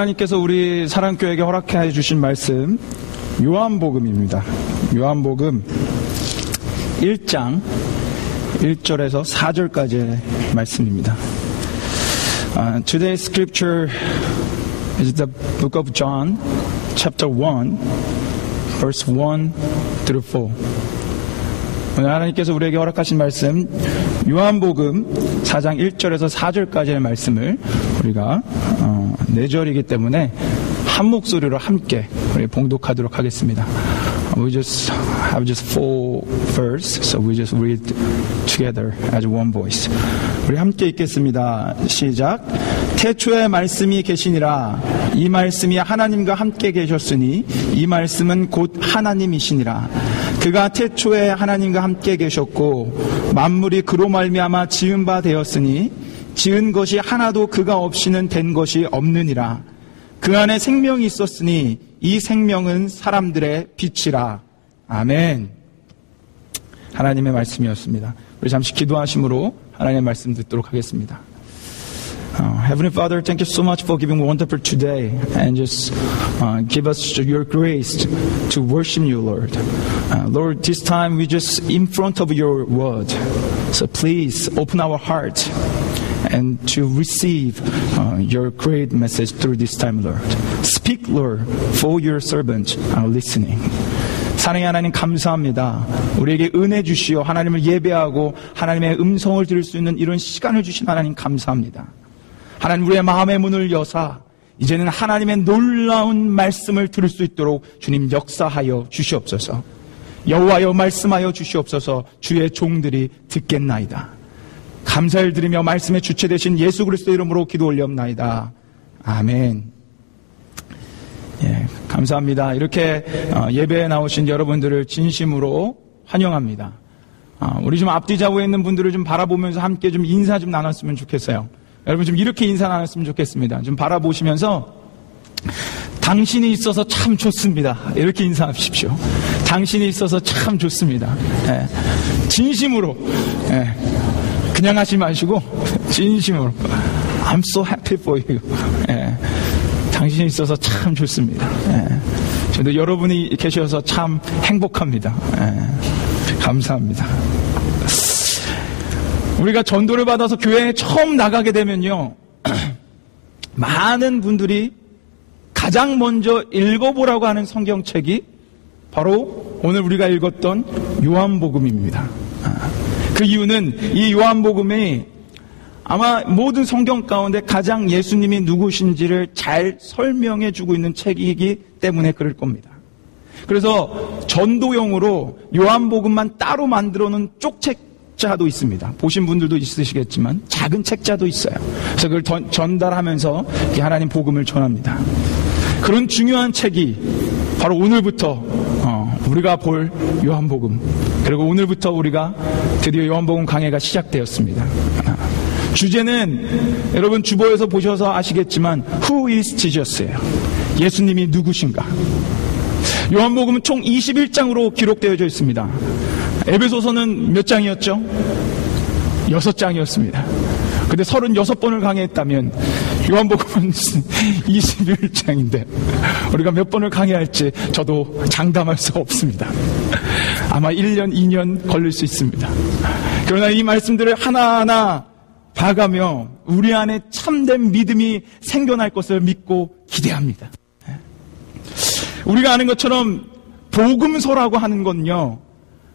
하나님께서 우리 사랑교회에게 허락해 주신 말씀 요한복음입니다. 요한복음 1장 1절에서 4절까지의 말씀입니다. Today's scripture is the book of John, chapter 1, verse 1 through 4. 오늘 하나님께서 우리에게 허락하신 말씀 요한복음 4장 1절에서 4절까지의 말씀을 우리가 4절이기 때문에 한 목소리로 함께 우리 봉독하도록 하겠습니다. We just have just 4 verses, so we just read together as one voice. 우리 함께 읽겠습니다. 시작. 태초에 말씀이 계시니라. 이 말씀이 하나님과 함께 계셨으니 이 말씀은 곧 하나님이시니라. 그가 태초에 하나님과 함께 계셨고 만물이 그로 말미암아 지은 바 되었으니 지은 것이 하나도 그가 없이는 된 것이 없느니라. 그 안에 생명이 있었으니 이 생명은 사람들의 빛이라. 아멘. 하나님의 말씀이었습니다. 우리 잠시 기도하심으로 하나님의 말씀 듣도록 하겠습니다. Heavenly Father, thank you so much for giving wonderful today and just give us your grace to worship you, Lord. Lord, this time we just in front of your word. So please open our heart and to receive your great message through this time, Lord. Speak, Lord, for your servants are listening. 사랑의 하나님 감사합니다. 우리에게 은혜 주시어 하나님을 예배하고 하나님의 음성을 들을 수 있는 이런 시간을 주신 하나님 감사합니다. 하나님 우리의 마음의 문을 여사 이제는 하나님의 놀라운 말씀을 들을 수 있도록 주님 역사하여 주시옵소서. 여호와여 말씀하여 주시옵소서. 주의 종들이 듣겠나이다. 감사를 드리며 말씀의 주체 되신 예수 그리스도 이름으로 기도 올려옵나이다. 아멘. 예, 감사합니다. 이렇게 예배에 나오신 여러분들을 진심으로 환영합니다. 우리 좀 앞뒤 좌우에 있는 분들을 좀 바라보면서 함께 좀 인사 좀 나눴으면 좋겠어요. 여러분 좀 이렇게 인사 나눴으면 좋겠습니다. 좀 바라보시면서 당신이 있어서 참 좋습니다. 이렇게 인사하십시오. 당신이 있어서 참 좋습니다. 예, 진심으로. 예, 그냥 하지 마시고 진심으로 I'm so happy for you. 예, 당신이 있어서 참 좋습니다. 예, 저도 여러분이 계셔서 참 행복합니다. 예, 감사합니다. 우리가 전도를 받아서 교회에 처음 나가게 되면요 많은 분들이 가장 먼저 읽어보라고 하는 성경책이 바로 오늘 우리가 읽었던 요한복음입니다. 그 이유는 이 요한복음이 아마 모든 성경 가운데 가장 예수님이 누구신지를 잘 설명해 주고 있는 책이기 때문에 그럴 겁니다. 그래서 전도용으로 요한복음만 따로 만들어 놓은 쪽책자도 있습니다. 보신 분들도 있으시겠지만 작은 책자도 있어요. 그래서 그걸 전달하면서 하나님 복음을 전합니다. 그런 중요한 책이 바로 오늘부터 우리가 볼 요한복음, 그리고 오늘부터 우리가 드디어 요한복음 강해가 시작되었습니다. 주제는 여러분 주보에서 보셔서 아시겠지만 Who is Jesus예요. 예수님이 누구신가. 요한복음은 총 21장으로 기록되어져 있습니다. 에베소서는 몇 장이었죠? 6장이었습니다. 근데 36번을 강해했다면 요한복음은 21장인데 우리가 몇 번을 강해할지 저도 장담할 수 없습니다. 아마 1년, 2년 걸릴 수 있습니다. 그러나 이 말씀들을 하나하나 봐가며 우리 안에 참된 믿음이 생겨날 것을 믿고 기대합니다. 우리가 아는 것처럼 복음서라고 하는 건요,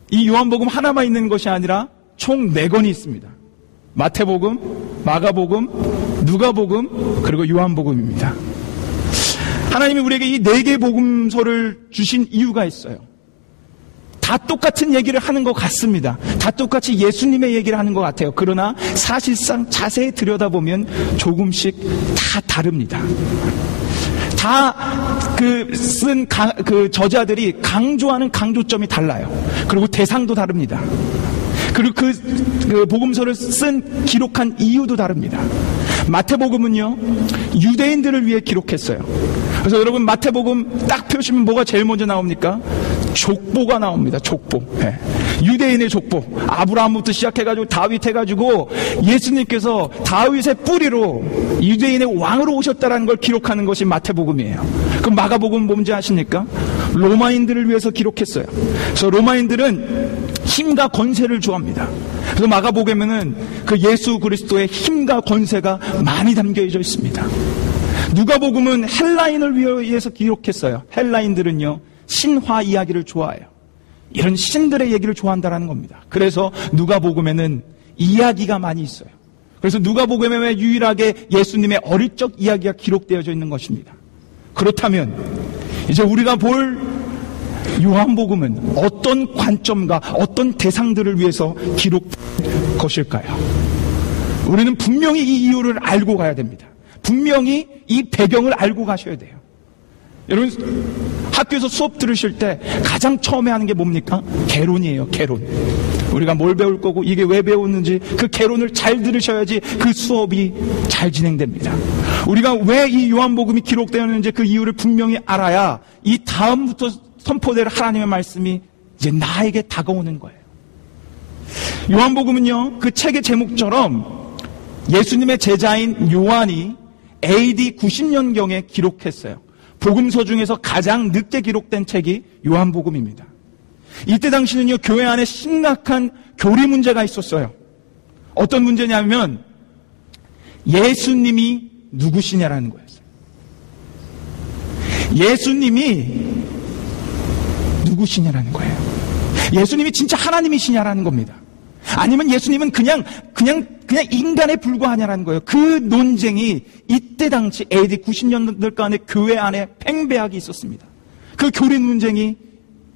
이 요한복음 하나만 있는 것이 아니라 총 4권이 있습니다. 마태복음, 마가복음, 누가복음, 그리고 요한복음입니다. 하나님이 우리에게 이 4개 복음서를 주신 이유가 있어요. 다 똑같은 얘기를 하는 것 같습니다. 다 똑같이 예수님의 얘기를 하는 것 같아요. 그러나 사실상 자세히 들여다보면 조금씩 다 다릅니다. 다 쓴 저자들이 강조하는 강조점이 달라요. 그리고 대상도 다릅니다. 그리고 그 복음서를 기록한 이유도 다릅니다. 마태복음은요, 유대인들을 위해 기록했어요. 그래서 여러분 마태복음 딱 펴시면 뭐가 제일 먼저 나옵니까? 족보가 나옵니다. 족보. 예. 유대인의 족보. 아브라함부터 시작해가지고 다윗 해가지고 예수님께서 다윗의 뿌리로 유대인의 왕으로 오셨다는 걸 기록하는 것이 마태복음이에요. 그럼 마가복음은 뭔지 아십니까? 로마인들을 위해서 기록했어요. 그래서 로마인들은 힘과 권세를 좋아합니다. 그래서 마가복음에는 그 예수 그리스도의 힘과 권세가 많이 담겨져 있습니다. 누가복음은 헬라인을 위해서 기록했어요. 헬라인들은요, 신화 이야기를 좋아해요. 이런 신들의 얘기를 좋아한다는 겁니다. 그래서 누가복음에는 이야기가 많이 있어요. 그래서 누가복음에 유일하게 예수님의 어릴 적 이야기가 기록되어져 있는 것입니다. 그렇다면 이제 우리가 볼 요한복음은 어떤 관점과 어떤 대상들을 위해서 기록된 것일까요? 우리는 분명히 이 이유를 알고 가야 됩니다. 분명히 이 배경을 알고 가셔야 돼요. 여러분, 학교에서 수업 들으실 때 가장 처음에 하는 게 뭡니까? 개론이에요. 개론. 우리가 뭘 배울 거고 이게 왜 배웠는지 그 개론을 잘 들으셔야지 그 수업이 잘 진행됩니다. 우리가 왜 이 요한복음이 기록되었는지 그 이유를 분명히 알아야 이 다음부터 선포될 하나님의 말씀이 이제 나에게 다가오는 거예요. 요한복음은요, 그 책의 제목처럼 예수님의 제자인 요한이 AD 90년경에 기록했어요. 복음서 중에서 가장 늦게 기록된 책이 요한복음입니다. 이때 당시는요, 교회 안에 심각한 교리 문제가 있었어요. 어떤 문제냐면 예수님이 누구시냐라는 거였어요. 예수님이 누구시냐라는 거예요. 예수님이 진짜 하나님이시냐라는 겁니다. 아니면 예수님은 그냥 인간에 불과하냐라는 거예요. 그 논쟁이 이때 당시 AD 90년대간의 교회 안에 팽배하게 있었습니다. 그 교리 논쟁이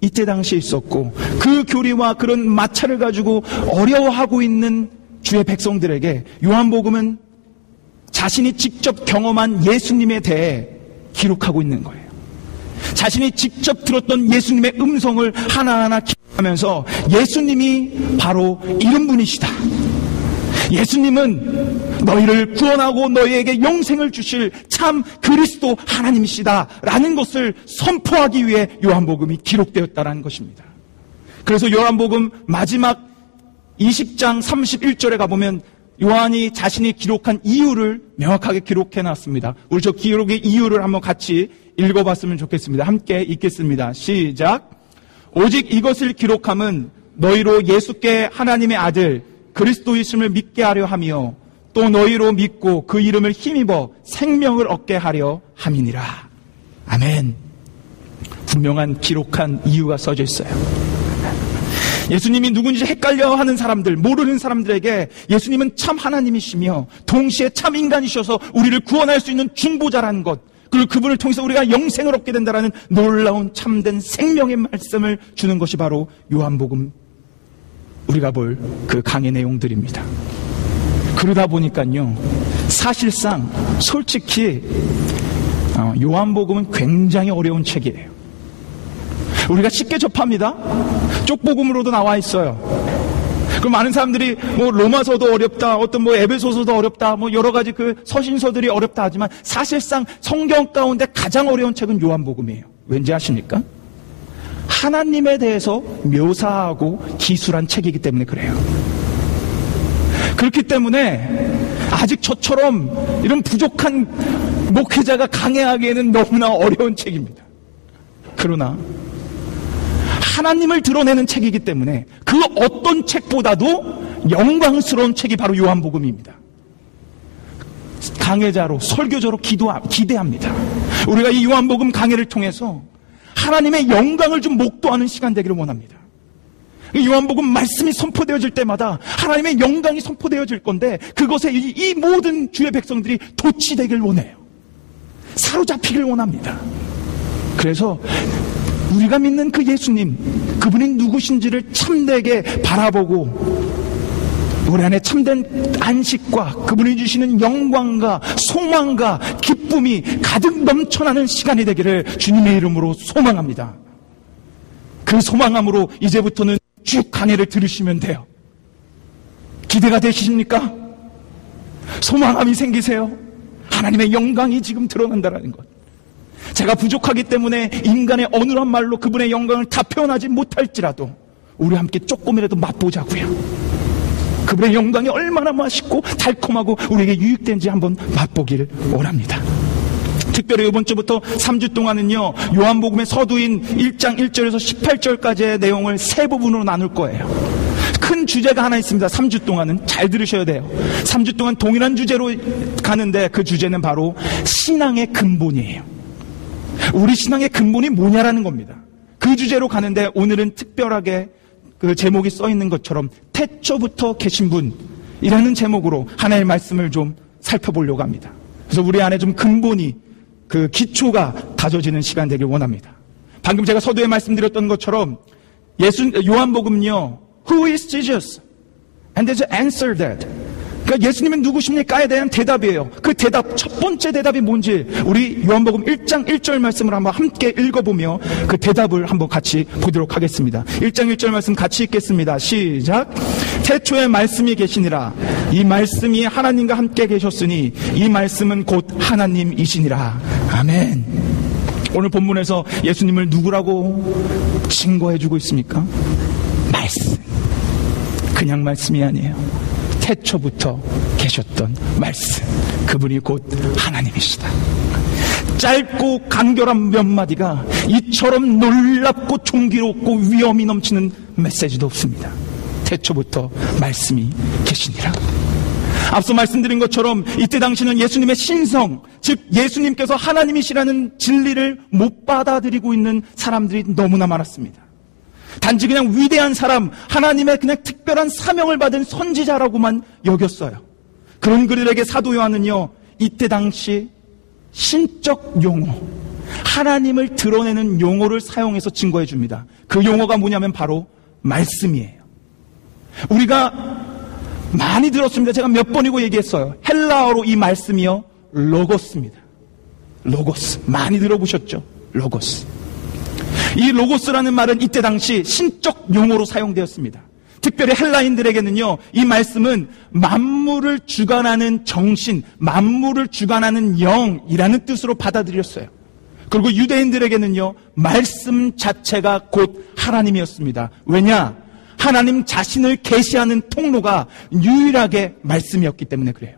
이때 당시에 있었고, 그 교리와 그런 마찰을 가지고 어려워하고 있는 주의 백성들에게 요한복음은 자신이 직접 경험한 예수님에 대해 기록하고 있는 거예요. 자신이 직접 들었던 예수님의 음성을 하나하나 기록하면서 예수님이 바로 이런 분이시다. 예수님은 너희를 구원하고 너희에게 영생을 주실 참 그리스도 하나님이시다 라는 것을 선포하기 위해 요한복음이 기록되었다는 것입니다. 그래서 요한복음 마지막 20장 31절에 가보면 요한이 자신이 기록한 이유를 명확하게 기록해놨습니다. 우리 저 기록의 이유를 한번 같이 읽어봤으면 좋겠습니다. 함께 읽겠습니다. 시작. 오직 이것을 기록함은 너희로 예수께 하나님의 아들 그리스도이심을 믿게 하려 하며 또 너희로 믿고 그 이름을 힘입어 생명을 얻게 하려 함이니라. 아멘. 분명한 기록한 이유가 써져 있어요. 예수님이 누군지 헷갈려하는 사람들, 모르는 사람들에게 예수님은 참 하나님이시며 동시에 참 인간이셔서 우리를 구원할 수 있는 중보자라는 것, 그리고 그분을 통해서 우리가 영생을 얻게 된다는 놀라운 참된 생명의 말씀을 주는 것이 바로 요한복음, 우리가 볼 그 강의 내용들입니다. 그러다 보니까요, 사실상 솔직히 요한복음은 굉장히 어려운 책이에요. 우리가 쉽게 접합니다. 쪽복음으로도 나와 있어요. 그럼 많은 사람들이 뭐 로마서도 어렵다, 어떤 뭐 에베소서도 어렵다, 뭐 여러 가지 그 서신서들이 어렵다 하지만 사실상 성경 가운데 가장 어려운 책은 요한복음이에요. 왠지 아십니까? 하나님에 대해서 묘사하고 기술한 책이기 때문에 그래요. 그렇기 때문에 아직 저처럼 이런 부족한 목회자가 강해하기에는 너무나 어려운 책입니다. 그러나 하나님을 드러내는 책이기 때문에 그 어떤 책보다도 영광스러운 책이 바로 요한복음입니다. 강해자로, 설교자로 기대합니다. 우리가 이 요한복음 강해를 통해서 하나님의 영광을 좀 목도하는 시간 되기를 원합니다. 요한복음 말씀이 선포되어질 때마다 하나님의 영광이 선포되어질 건데 그것에 이 모든 주의 백성들이 도취되길 원해요. 사로잡히길 원합니다. 그래서 우리가 믿는 그 예수님, 그분이 누구신지를 참되게 바라보고 우리 안에 참된 안식과 그분이 주시는 영광과 소망과 기쁨이 가득 넘쳐나는 시간이 되기를 주님의 이름으로 소망합니다. 그 소망함으로 이제부터는 쭉 강해를 들으시면 돼요. 기대가 되십니까? 소망함이 생기세요? 하나님의 영광이 지금 드러난다는 것. 제가 부족하기 때문에 인간의 어눌한 말로 그분의 영광을 다 표현하지 못할지라도 우리 함께 조금이라도 맛보자고요. 그분의 영광이 얼마나 맛있고 달콤하고 우리에게 유익된지 한번 맛보기를 원합니다. 특별히 이번 주부터 3주 동안은요, 요한복음의 서두인 1장 1절에서 18절까지의 내용을 세 부분으로 나눌 거예요. 큰 주제가 하나 있습니다. 3주 동안은 잘 들으셔야 돼요. 3주 동안 동일한 주제로 가는데 그 주제는 바로 신앙의 근본이에요. 우리 신앙의 근본이 뭐냐라는 겁니다. 그 주제로 가는데 오늘은 특별하게 그 제목이 써 있는 것처럼 태초부터 계신 분이라는 제목으로 하나의 말씀을 좀 살펴보려고 합니다. 그래서 우리 안에 좀 근본이, 그 기초가 다져지는 시간 되길 원합니다. 방금 제가 서두에 말씀드렸던 것처럼 요한복음요, Who is Jesus? And there's an answer that. 그러니까 예수님은 누구십니까에 대한 대답이에요. 그 대답, 첫 번째 대답이 뭔지 우리 요한복음 1장 1절 말씀을 한번 함께 읽어보며 그 대답을 한번 같이 보도록 하겠습니다. 1장 1절 말씀 같이 읽겠습니다. 시작. 태초에 말씀이 계시니라. 이 말씀이 하나님과 함께 계셨으니 이 말씀은 곧 하나님이시니라. 아멘. 오늘 본문에서 예수님을 누구라고 증거해주고 있습니까? 말씀. 그냥 말씀이 아니에요. 태초부터 계셨던 말씀, 그분이 곧 하나님이시다. 짧고 간결한 몇 마디가 이처럼 놀랍고 존귀롭고 위엄이 넘치는 메시지도 없습니다. 태초부터 말씀이 계시니라. 앞서 말씀드린 것처럼 이때 당시는 예수님의 신성, 즉 예수님께서 하나님이시라는 진리를 못 받아들이고 있는 사람들이 너무나 많았습니다. 단지 그냥 위대한 사람, 하나님의 그냥 특별한 사명을 받은 선지자라고만 여겼어요. 그런 그들에게 사도 요한은요, 이때 당시 신적 용어, 하나님을 드러내는 용어를 사용해서 증거해 줍니다. 그 용어가 뭐냐면 바로 말씀이에요. 우리가 많이 들었습니다. 제가 몇 번이고 얘기했어요. 헬라어로 이 말씀이요, 로고스입니다. 로고스. 많이 들어보셨죠? 로고스. 이 로고스라는 말은 이때 당시 신적 용어로 사용되었습니다. 특별히 헬라인들에게는요, 이 말씀은 만물을 주관하는 정신, 만물을 주관하는 영이라는 뜻으로 받아들였어요. 그리고 유대인들에게는요, 말씀 자체가 곧 하나님이었습니다. 왜냐? 하나님 자신을 계시하는 통로가 유일하게 말씀이었기 때문에 그래요.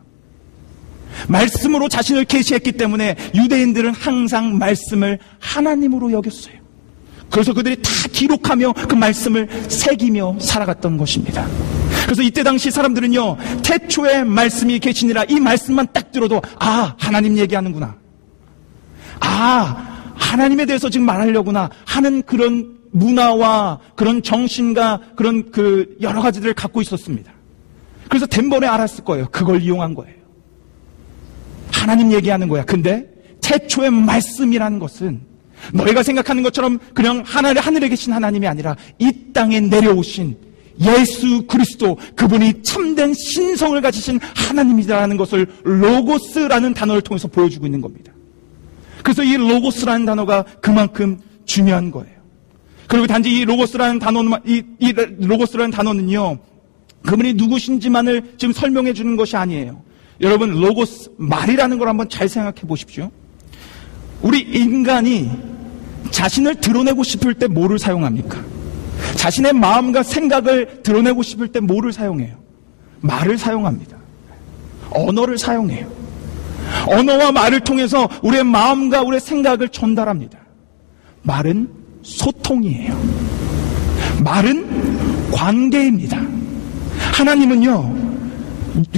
말씀으로 자신을 계시했기 때문에 유대인들은 항상 말씀을 하나님으로 여겼어요. 그래서 그들이 다 기록하며 그 말씀을 새기며 살아갔던 것입니다. 그래서 이때 당시 사람들은요, 태초에 말씀이 계시니라, 이 말씀만 딱 들어도 아, 하나님 얘기하는구나, 아, 하나님에 대해서 지금 말하려구나 하는 그런 문화와 그런 정신과 그런 그 여러 가지들을 갖고 있었습니다. 그래서 덴번에 알았을 거예요. 그걸 이용한 거예요. 하나님 얘기하는 거야. 근데 태초의 말씀이라는 것은 너희가 생각하는 것처럼 그냥 하늘에 계신 하나님이 아니라 이 땅에 내려오신 예수 그리스도, 그분이 참된 신성을 가지신 하나님이라는 것을 로고스라는 단어를 통해서 보여주고 있는 겁니다. 그래서 이 로고스라는 단어가 그만큼 중요한 거예요. 그리고 단지 이 로고스라는 단어는요, 그분이 누구신지만을 지금 설명해 주는 것이 아니에요. 여러분, 로고스, 말이라는 걸 한번 잘 생각해 보십시오. 우리 인간이 자신을 드러내고 싶을 때 뭐를 사용합니까? 자신의 마음과 생각을 드러내고 싶을 때 뭐를 사용해요? 말을 사용합니다. 언어를 사용해요. 언어와 말을 통해서 우리의 마음과 우리의 생각을 전달합니다. 말은 소통이에요. 말은 관계입니다. 하나님은요,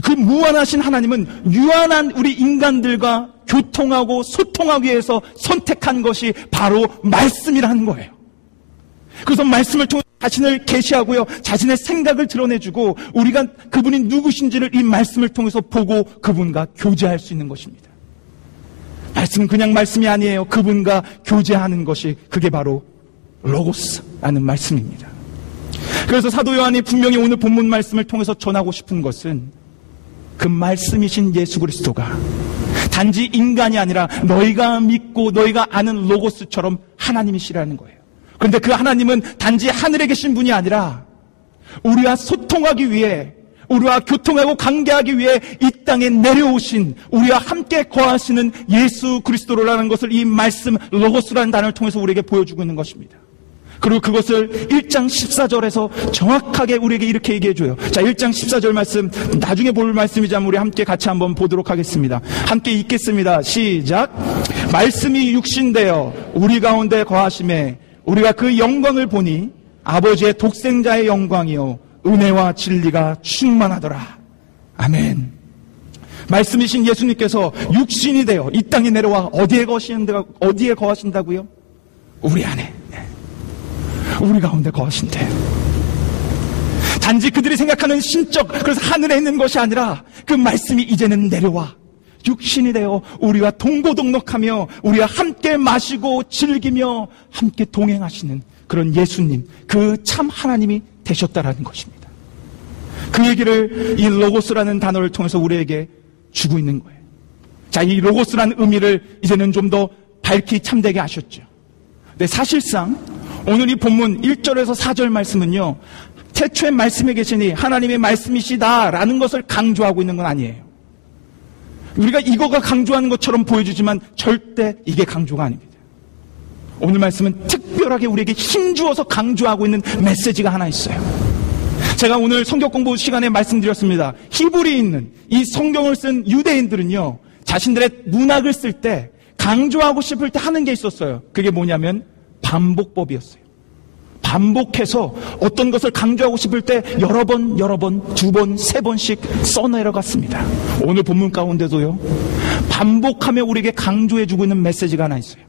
그 무한하신 하나님은 유한한 우리 인간들과 교통하고 소통하기 위해서 선택한 것이 바로 말씀이라는 거예요. 그래서 말씀을 통해 자신을 계시하고요, 자신의 생각을 드러내주고 우리가 그분이 누구신지를 이 말씀을 통해서 보고 그분과 교제할 수 있는 것입니다. 말씀은 그냥 말씀이 아니에요. 그분과 교제하는 것이, 그게 바로 로고스라는 말씀입니다. 그래서 사도 요한이 분명히 오늘 본문 말씀을 통해서 전하고 싶은 것은 그 말씀이신 예수 그리스도가 단지 인간이 아니라 너희가 믿고 너희가 아는 로고스처럼 하나님이시라는 거예요. 그런데 그 하나님은 단지 하늘에 계신 분이 아니라 우리와 소통하기 위해 우리와 교통하고 관계하기 위해 이 땅에 내려오신, 우리와 함께 거하시는 예수 그리스도라는 것을 이 말씀 로고스라는 단어를 통해서 우리에게 보여주고 있는 것입니다. 그리고 그것을 1장 14절에서 정확하게 우리에게 이렇게 얘기해줘요. 자, 1장 14절 말씀, 나중에 볼 말씀이지만 우리 함께 같이 한번 보도록 하겠습니다. 함께 읽겠습니다. 시작. 말씀이 육신되어 우리 가운데 거하심에 우리가 그 영광을 보니 아버지의 독생자의 영광이요 은혜와 진리가 충만하더라. 아멘. 말씀이신 예수님께서 육신이 되어 이 땅에 내려와 어디에 거하신다고요? 우리 안에, 우리 가운데 거하신대요. 단지 그들이 생각하는 신적, 그래서 하늘에 있는 것이 아니라 그 말씀이 이제는 내려와 육신이 되어 우리와 동고동락하며 우리와 함께 마시고 즐기며 함께 동행하시는 그런 예수님, 그 참 하나님이 되셨다라는 것입니다. 그 얘기를 이 로고스라는 단어를 통해서 우리에게 주고 있는 거예요. 자, 이 로고스라는 의미를 이제는 좀 더 밝히 참되게 하셨죠. 근데 사실상 오늘 이 본문 1절에서 4절 말씀은요, 태초에 말씀에 계시니 하나님의 말씀이시다라는 것을 강조하고 있는 건 아니에요. 우리가 이거가 강조하는 것처럼 보여주지만 절대 이게 강조가 아닙니다. 오늘 말씀은 특별하게 우리에게 힘주어서 강조하고 있는 메시지가 하나 있어요. 제가 오늘 성경 공부 시간에 말씀드렸습니다. 히브리에 있는 이 성경을 쓴 유대인들은요, 자신들의 문학을 쓸 때 강조하고 싶을 때 하는 게 있었어요. 그게 뭐냐면 반복법이었어요. 반복해서 어떤 것을 강조하고 싶을 때 여러 번, 두 번, 세 번씩 써내려갔습니다. 오늘 본문 가운데도요, 반복하며 우리에게 강조해주고 있는 메시지가 하나 있어요.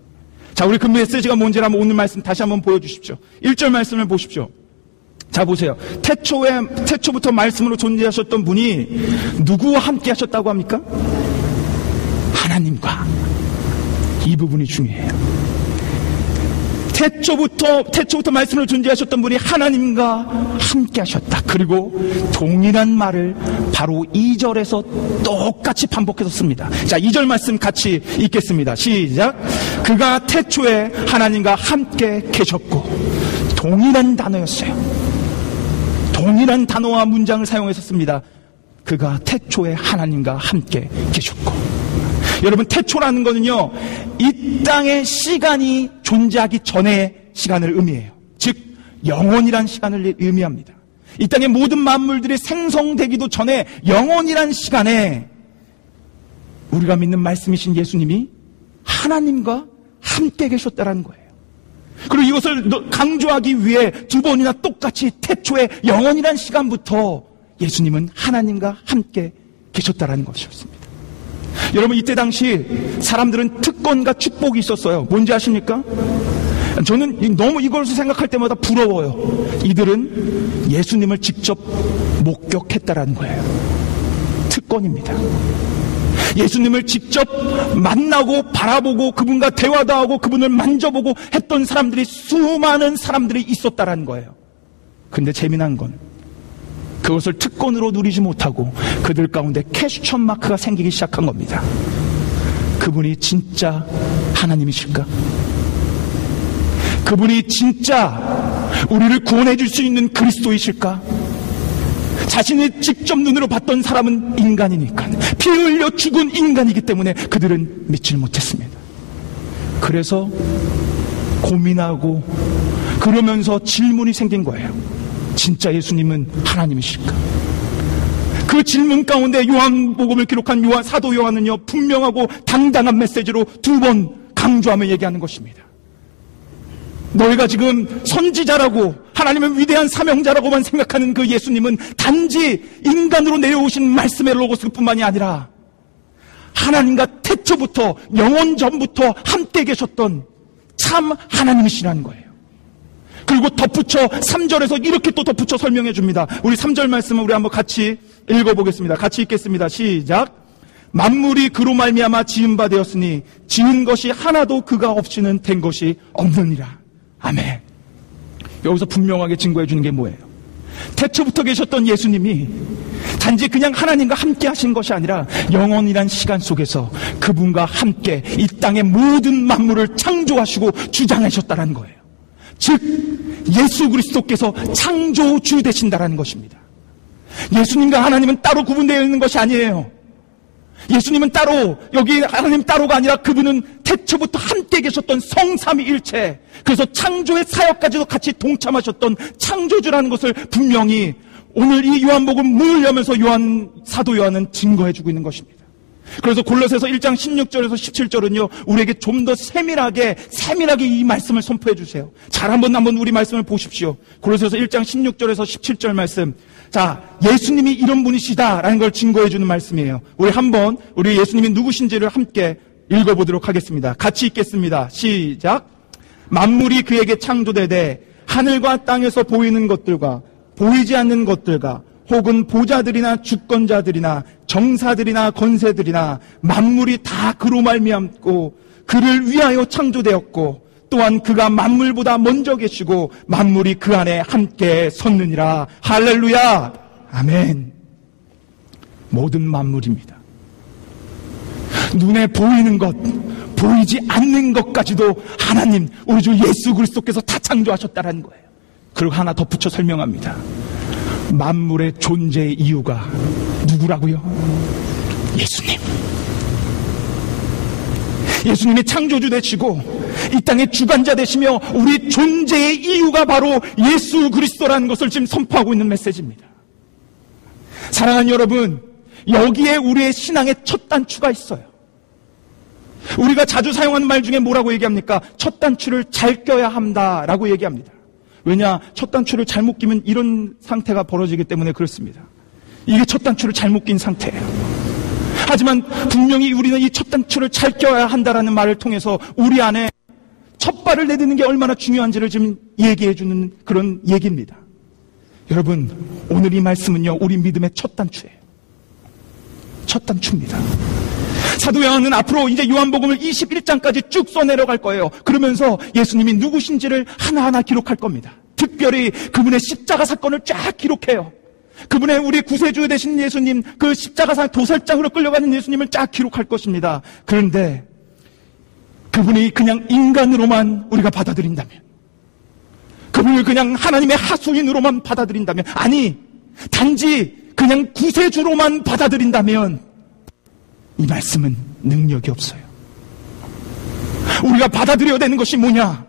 자, 우리 그 메시지가 뭔지를 한번 오늘 말씀 다시 한번 보여주십시오. 1절 말씀을 보십시오. 자, 보세요. 태초부터 말씀으로 존재하셨던 분이 누구와 함께 하셨다고 합니까? 하나님과. 이 부분이 중요해요. 태초부터 말씀으로 존재하셨던 분이 하나님과 함께 하셨다. 그리고 동일한 말을 바로 2절에서 똑같이 반복해서 씁니다. 자, 2절 말씀 같이 읽겠습니다. 시작. 그가 태초에 하나님과 함께 계셨고, 동일한 단어였어요. 동일한 단어와 문장을 사용해서 씁니다. 그가 태초에 하나님과 함께 계셨고. 여러분, 태초라는 거는요, 이 땅의 시간이 존재하기 전의 시간을 의미해요. 즉, 영원이란 시간을 의미합니다. 이 땅의 모든 만물들이 생성되기도 전에 영원이란 시간에 우리가 믿는 말씀이신 예수님이 하나님과 함께 계셨다라는 거예요. 그리고 이것을 강조하기 위해 두 번이나 똑같이 태초에 영원이란 시간부터 예수님은 하나님과 함께 계셨다라는 것이었습니다. 여러분, 이때 당시 사람들은 특권과 축복이 있었어요. 뭔지 아십니까? 저는 너무 이것을 생각할 때마다 부러워요. 이들은 예수님을 직접 목격했다라는 거예요. 특권입니다. 예수님을 직접 만나고 바라보고 그분과 대화도 하고 그분을 만져보고 했던 사람들이, 수많은 사람들이 있었다라는 거예요. 근데 재미난 건 그것을 특권으로 누리지 못하고 그들 가운데 퀘스천 마크가 생기기 시작한 겁니다. 그분이 진짜 하나님이실까? 그분이 진짜 우리를 구원해 줄 수 있는 그리스도이실까? 자신이 직접 눈으로 봤던 사람은 인간이니까, 피 흘려 죽은 인간이기 때문에 그들은 믿질 못했습니다. 그래서 고민하고 그러면서 질문이 생긴 거예요. 진짜 예수님은 하나님이실까? 그 질문 가운데 요한복음을 기록한 사도 요한은요, 분명하고 당당한 메시지로 두 번 강조하며 얘기하는 것입니다. 너희가 지금 선지자라고 하나님의 위대한 사명자라고만 생각하는 그 예수님은 단지 인간으로 내려오신 말씀의 로고스뿐만이 아니라 하나님과 태초부터, 영원 전부터 함께 계셨던 참 하나님이시라는 거예요. 그리고 덧붙여 3절에서 이렇게 또 덧붙여 설명해 줍니다. 우리 3절 말씀을 우리 한번 같이 읽어보겠습니다. 같이 읽겠습니다. 시작. 만물이 그로 말미암아 지은 바 되었으니 지은 것이 하나도 그가 없이는 된 것이 없느니라. 아멘. 여기서 분명하게 증거해 주는 게 뭐예요? 태초부터 계셨던 예수님이 단지 그냥 하나님과 함께 하신 것이 아니라 영원이란 시간 속에서 그분과 함께 이 땅의 모든 만물을 창조하시고 주장하셨다는 거예요. 즉 예수 그리스도께서 창조주 되신다라는 것입니다. 예수님과 하나님은 따로 구분되어 있는 것이 아니에요. 예수님은 따로, 여기 하나님 따로가 아니라 그분은 태초부터 함께 계셨던 성삼위일체, 그래서 창조의 사역까지도 같이 동참하셨던 창조주라는 것을 분명히 오늘 이 요한복음 문을 여면서 사도 요한은 증거해주고 있는 것입니다. 그래서 골로새서 1장 16절에서 17절은요, 우리에게 좀 더 세밀하게 이 말씀을 선포해 주세요. 잘 한번 우리 말씀을 보십시오. 골로새서 1장 16절에서 17절 말씀. 자, 예수님이 이런 분이시다라는 걸 증거해 주는 말씀이에요. 우리 예수님이 누구신지를 함께 읽어보도록 하겠습니다. 같이 읽겠습니다. 시작. 만물이 그에게 창조되되 하늘과 땅에서 보이는 것들과 보이지 않는 것들과 혹은 보좌들이나 주권자들이나 정사들이나 권세들이나 만물이 다 그로 말미암고 그를 위하여 창조되었고 또한 그가 만물보다 먼저 계시고 만물이 그 안에 함께 섰느니라. 할렐루야. 아멘. 모든 만물입니다. 눈에 보이는 것, 보이지 않는 것까지도 하나님, 우리 주 예수 그리스도께서 다 창조하셨다는 거예요. 그리고 하나 덧붙여 설명합니다. 만물의 존재의 이유가 누구라고요? 예수님. 예수님이 창조주 되시고 이 땅의 주관자 되시며 우리 존재의 이유가 바로 예수 그리스도라는 것을 지금 선포하고 있는 메시지입니다. 사랑하는 여러분, 여기에 우리의 신앙의 첫 단추가 있어요. 우리가 자주 사용하는 말 중에 뭐라고 얘기합니까? 첫 단추를 잘 껴야 한다라고 얘기합니다. 왜냐? 첫 단추를 잘못 끼면 이런 상태가 벌어지기 때문에 그렇습니다. 이게 첫 단추를 잘못 낀 상태예요. 하지만 분명히 우리는 이 첫 단추를 잘 껴야 한다라는 말을 통해서 우리 안에 첫 발을 내딛는 게 얼마나 중요한지를 지금 얘기해 주는 그런 얘기입니다. 여러분, 오늘 이 말씀은요, 우리 믿음의 첫 단추예요. 첫 단추입니다. 사도 요한은 앞으로 이제 요한복음을 21장까지 쭉 써내려갈 거예요. 그러면서 예수님이 누구신지를 하나하나 기록할 겁니다. 특별히 그분의 십자가 사건을 쫙 기록해요. 그분의 우리 구세주 되신 예수님, 그 십자가상 도살장으로 끌려가는 예수님을 쫙 기록할 것입니다. 그런데 그분이 그냥 인간으로만 우리가 받아들인다면, 그분을 그냥 하나님의 하수인으로만 받아들인다면, 아니 단지 그냥 구세주로만 받아들인다면 이 말씀은 능력이 없어요. 우리가 받아들여야 되는 것이 뭐냐?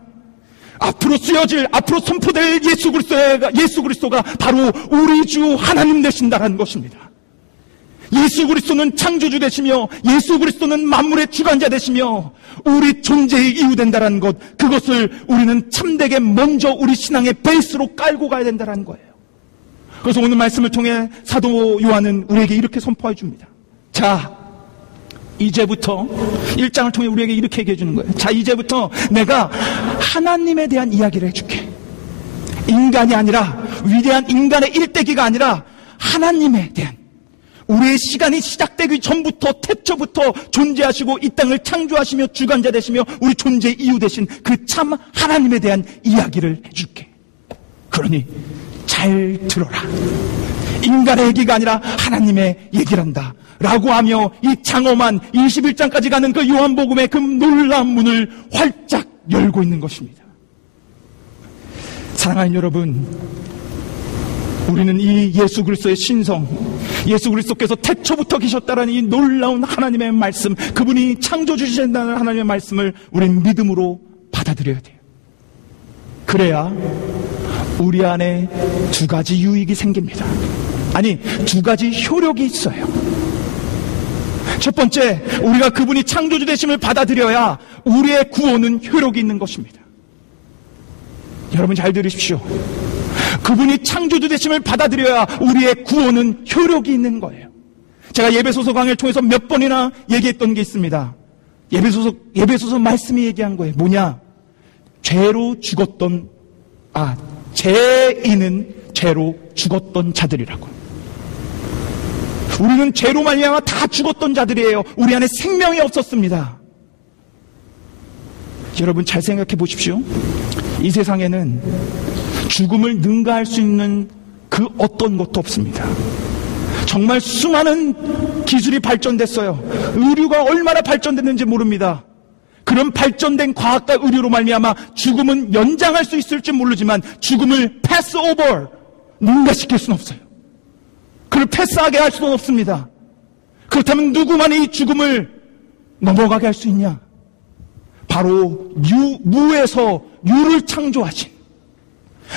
앞으로 쓰여질, 앞으로 선포될 예수 그리스도가 바로 우리 주 하나님 되신다라는 것입니다. 예수 그리스도는 창조주 되시며 예수 그리스도는 만물의 주관자 되시며 우리 존재의 이유 된다라는 것, 그것을 우리는 참되게 먼저 우리 신앙의 베이스로 깔고 가야 된다라는 거예요. 그래서 오늘 말씀을 통해 사도 요한은 우리에게 이렇게 선포해 줍니다. 자, 이제부터 1장을 통해 우리에게 이렇게 얘기해 주는 거예요. 자, 이제부터 내가 하나님에 대한 이야기를 해줄게. 인간이 아니라, 위대한 인간의 일대기가 아니라 하나님에 대한, 우리의 시간이 시작되기 전부터, 태초부터 존재하시고 이 땅을 창조하시며 주관자 되시며 우리 존재의 이유 되신 그 참 하나님에 대한 이야기를 해줄게. 그러니 잘 들어라. 인간의 얘기가 아니라 하나님의 얘기를 한다 라고 하며 이 장엄한 21장까지 가는 그 요한복음의 그 놀라운 문을 활짝 열고 있는 것입니다. 사랑하는 여러분, 우리는 이 예수 그리스도의 신성, 예수 그리스도께서 태초부터 계셨다라는 이 놀라운 하나님의 말씀, 그분이 창조주신다는 하나님의 말씀을 우리는 믿음으로 받아들여야 돼요. 그래야 우리 안에 두 가지 유익이 생깁니다. 아니, 두 가지 효력이 있어요. 첫 번째, 우리가 그분이 창조주 되심을 받아들여야 우리의 구원은 효력이 있는 것입니다. 여러분 잘 들으십시오. 그분이 창조주 되심을 받아들여야 우리의 구원은 효력이 있는 거예요. 제가 예배소서 강의를 통해서 몇 번이나 얘기했던 게 있습니다. 예배소서 말씀이 얘기한 거예요. 뭐냐? 죄로 죽었던, 죄인은 죄로 죽었던 자들이라고. 우리는 죄로 말미암아 다 죽었던 자들이에요. 우리 안에 생명이 없었습니다. 여러분 잘 생각해 보십시오. 이 세상에는 죽음을 능가할 수 있는 그 어떤 것도 없습니다. 정말 수많은 기술이 발전됐어요. 의료가 얼마나 발전됐는지 모릅니다. 그런 발전된 과학과 의료로 말미암아 죽음은 연장할 수 있을지 모르지만 죽음을 패스 오버, 능가시킬 수는 없어요. 그를 패스하게 할 수는 없습니다. 그렇다면 누구만이 이 죽음을 넘어가게 할 수 있냐? 바로 무에서 유를 창조하신,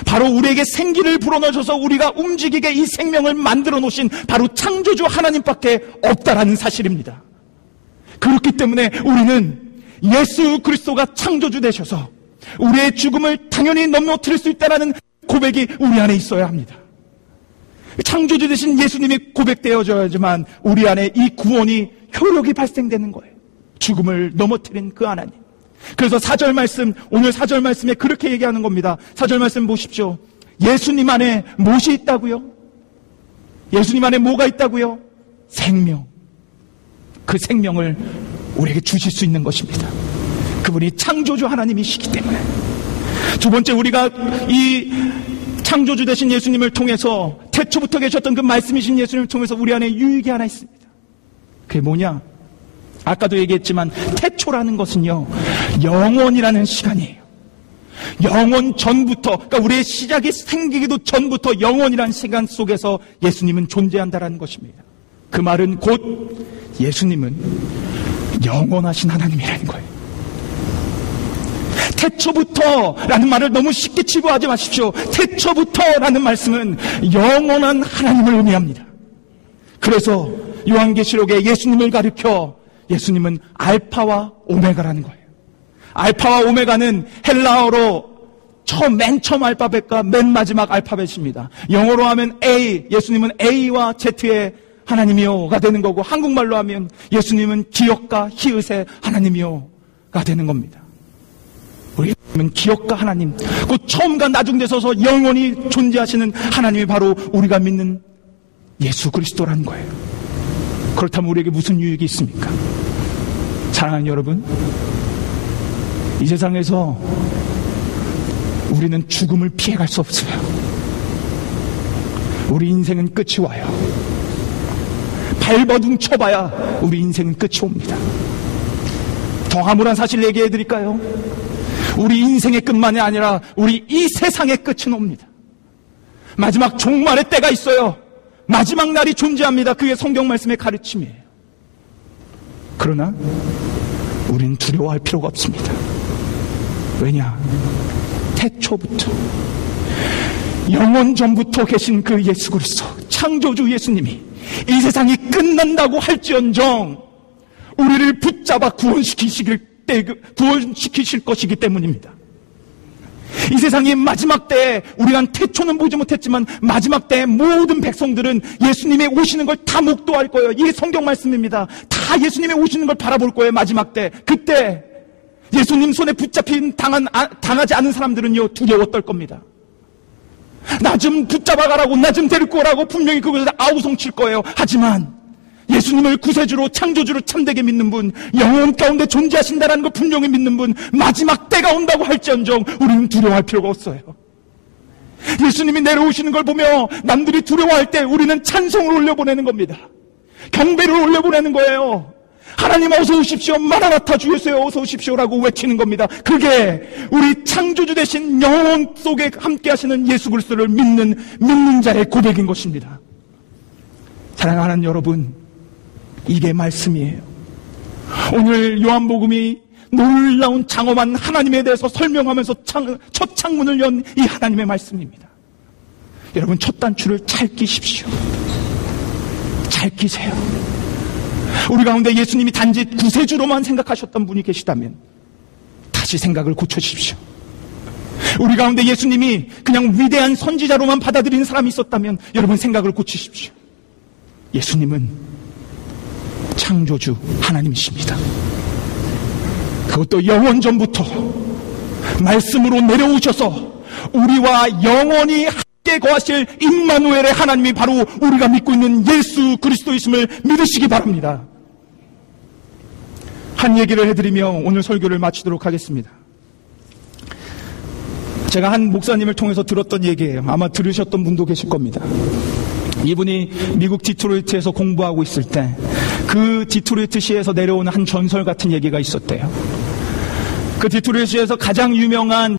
바로 우리에게 생기를 불어넣으셔서 우리가 움직이게 이 생명을 만들어 놓으신 바로 창조주 하나님밖에 없다라는 사실입니다. 그렇기 때문에 우리는 예수 그리스도가 창조주 되셔서 우리의 죽음을 당연히 넘어뜨릴 수 있다는 고백이 우리 안에 있어야 합니다. 창조주 되신 예수님이 고백되어져야지만 우리 안에 이 구원이 효력이 발생되는 거예요. 죽음을 넘어뜨린 그 하나님. 그래서 4절 말씀, 오늘 4절 말씀에 그렇게 얘기하는 겁니다. 4절 말씀 보십시오. 예수님 안에 무엇이 있다고요? 예수님 안에 뭐가 있다고요? 생명. 그 생명을 우리에게 주실 수 있는 것입니다. 그분이 창조주 하나님이시기 때문에. 두 번째, 우리가 이 창조주 되신 예수님을 통해서, 태초부터 계셨던 그 말씀이신 예수님을 통해서 우리 안에 유익이 하나 있습니다. 그게 뭐냐? 아까도 얘기했지만 태초라는 것은요, 영원이라는 시간이에요. 영원 전부터, 그러니까 우리의 시작이 생기기도 전부터 영원이라는 시간 속에서 예수님은 존재한다라는 것입니다. 그 말은 곧 예수님은 영원하신 하나님이라는 거예요. 태초부터라는 말을 너무 쉽게 치부하지 마십시오. 태초부터라는 말씀은 영원한 하나님을 의미합니다. 그래서 요한계시록에 예수님을 가리켜 예수님은 알파와 오메가라는 거예요. 알파와 오메가는 헬라어로 맨 처음 알파벳과 맨 마지막 알파벳입니다. 영어로 하면 A, 예수님은 A와 Z의 하나님이요가 되는 거고, 한국말로 하면 예수님은 기역과 히읗의 하나님이요가 되는 겁니다. 우리는 기역과 하나님, 그 처음과 나중에 서서 영원히 존재하시는 하나님이 바로 우리가 믿는 예수 그리스도라는 거예요. 그렇다면 우리에게 무슨 유익이 있습니까? 사랑하는 여러분, 이 세상에서 우리는 죽음을 피해갈 수 없어요. 우리 인생은 끝이 와요. 발버둥 쳐봐야 우리 인생은 끝이 옵니다. 더 암울한 사실 얘기해 드릴까요? 우리 인생의 끝만이 아니라 우리 이 세상의 끝은 옵니다. 마지막 종말의 때가 있어요. 마지막 날이 존재합니다. 그게 성경 말씀의 가르침이에요. 그러나 우리는 두려워할 필요가 없습니다. 왜냐? 태초부터, 영원 전부터 계신 그 예수 그리스도, 창조주 예수님이 이 세상이 끝난다고 할지언정 우리를 붙잡아 구원시키실 것이기 때문입니다. 이 세상의 마지막 때에 우리가 태초는 보지 못했지만 마지막 때에 모든 백성들은 예수님의 오시는 걸 다 목도할 거예요. 이게 성경 말씀입니다. 다 예수님의 오시는 걸 바라볼 거예요. 마지막 때. 그때 예수님 손에 붙잡힌 당하지 않은 사람들은요, 두려워 떨 겁니다. 나 좀 붙잡아가라고, 나 좀 데리고 오라고 분명히 그곳에서 아우성 칠 거예요. 하지만 예수님을 구세주로, 창조주로 참되게 믿는 분, 영혼 가운데 존재하신다는 걸 분명히 믿는 분, 마지막 때가 온다고 할지언정 우리는 두려워할 필요가 없어요. 예수님이 내려오시는 걸 보며 남들이 두려워할 때 우리는 찬송을 올려보내는 겁니다. 경배를 올려보내는 거예요. 하나님 어서 오십시오, 마라나타 주 예수여 어서 오십시오라고 외치는 겁니다. 그게 우리 창조주 되신 영혼 속에 함께 하시는 예수 그리스도를 믿는 자의 고백인 것입니다. 사랑하는 여러분, 이게 말씀이에요. 오늘 요한복음이 놀라운 장엄한 하나님에 대해서 설명하면서 첫 창문을 연 이 하나님의 말씀입니다. 여러분, 첫 단추를 잘 끼십시오. 잘 끼세요. 우리 가운데 예수님이 단지 구세주로만 생각하셨던 분이 계시다면 다시 생각을 고쳐주십시오. 우리 가운데 예수님이 그냥 위대한 선지자로만 받아들이는 사람이 있었다면 여러분 생각을 고치십시오. 예수님은 창조주 하나님이십니다. 그것도 영원 전부터 말씀으로 내려오셔서 우리와 영원히 함께 거하실 임마누엘의 하나님이 바로 우리가 믿고 있는 예수 그리스도이심을 믿으시기 바랍니다. 한 얘기를 해드리며 오늘 설교를 마치도록 하겠습니다. 제가 한 목사님을 통해서 들었던 얘기예요. 아마 들으셨던 분도 계실 겁니다. 이분이 미국 디트로이트에서 공부하고 있을 때 그 디트로이트시에서 내려오는 한 전설 같은 얘기가 있었대요. 그 디트로이트시에서 가장 유명한